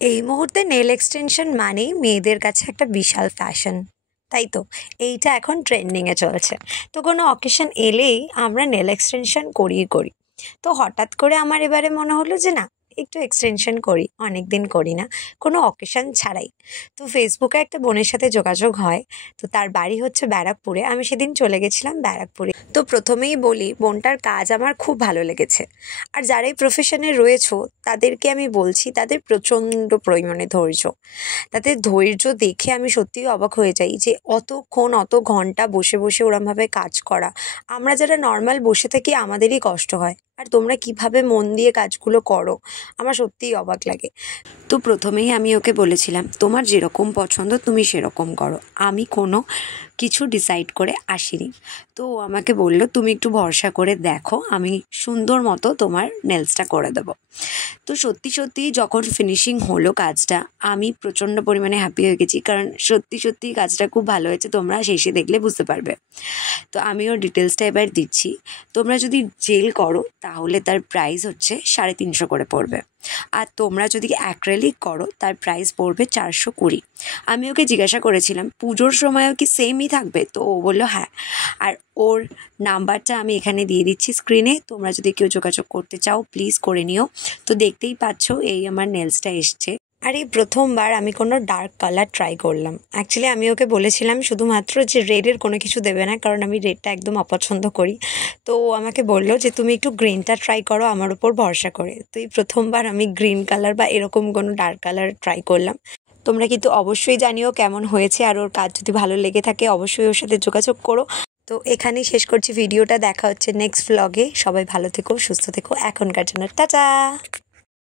এই মুহূর্তে nail extension মানেই মেয়েদের কাছে একটা বিশাল ফ্যাশন, তাই তো? এইটা এখন ট্রেন্ডিংয়ে চলছে। তো কোনো অকেশন এলেই আমরা নেল এক্সটেনশন করি। তো হঠাৎ করে আমার এবারে মনে হলো যে না, একটু এক্সটেনশন করি, অনেক দিন করি না, কোনো অকেশন ছাড়াই। তো ফেসবুকে একটা বোনের সাথে যোগাযোগ হয়। তো তার বাড়ি হচ্ছে ব্যারাকপুরে। আমি সেদিন চলে গেছিলাম ব্যারাকপুরে। তো প্রথমেই বলি, বোনটার কাজ আমার খুব ভালো লেগেছে। আর যারাই প্রফেশনে রয়েছো তাদেরকে আমি বলছি, তাদের প্রচণ্ড পরিমাণে ধৈর্য। তাদের ধৈর্য দেখে আমি সত্যিই অবাক হয়ে যাই যে অতক্ষণ অত ঘন্টা বসে বসে ওরমভাবে কাজ করা। আমরা যারা নর্মাল বসে থাকি আমাদেরই কষ্ট হয়, আর তোমরা কিভাবে মন দিয়ে কাজগুলো করো, আমার সত্যিই অবাক লাগে। তো প্রথমেই আমি ওকে বলেছিলাম, তোমার যেরকম পছন্দ তুমি সেরকম করো, আমি কোনো কিছু ডিসাইড করে আসিনি। তো ও আমাকে বললো, তুমি একটু ভরসা করে দেখো, আমি সুন্দর মতো তোমার নেলসটা করে দেবো। তো সত্যি সত্যি যখন ফিনিশিং হলো কাজটা, আমি প্রচণ্ড পরিমাণে হ্যাপি হয়ে গেছি, কারণ সত্যি কাজটা খুব ভালো হয়েছে, তোমরা শেষে দেখলে বুঝতে পারবে। তো আমি ওর ডিটেলসটা এবার দিচ্ছি। তোমরা যদি জেল করো তাহলে তার প্রাইস হচ্ছে 350 করে পড়বে, আর তোমরা যদি অ্যাক্রেলিক করো তার প্রাইস পড়বে 420। আমি ওকে জিজ্ঞাসা করেছিলাম পুজোর সময়ও কি সেমই থাকবে, তো ও বললো হ্যাঁ। আর ওর নাম্বারটা আমি এখানে দিয়ে দিচ্ছি স্ক্রিনে, তোমরা যদি কেউ যোগাযোগ করতে চাও প্লিজ করে নিও। তো দেখতেই পাচ্ছ এই আমার নেলসটা এসছে। আর এই প্রথমবার আমি কোনো ডার্ক কালার ট্রাই করলাম। অ্যাকচুয়ালি আমি ওকে বলেছিলাম শুধুমাত্র যে রেডের কোনো কিছু দেবে না, কারণ আমি রেডটা একদম অপছন্দ করি। তো ও আমাকে বললো যে তুমি একটু গ্রিনটা ট্রাই করো আমার উপর ভরসা করে। তো এই প্রথমবার আমি গ্রিন কালার বা এরকম কোনো ডার্ক কালার ট্রাই করলাম। তোমরা কিন্তু অবশ্যই জানিও কেমন হয়েছে, আর ওর কাজ যদি ভালো লেগে থাকে অবশ্যই ওর সাথে যোগাযোগ করো। তো এখানেই শেষ করছি ভিডিওটা, দেখা হচ্ছে নেক্সট ভ্লগে। সবাই ভালো থেকো, সুস্থ থেকো, এখনকার জন্য টাটা।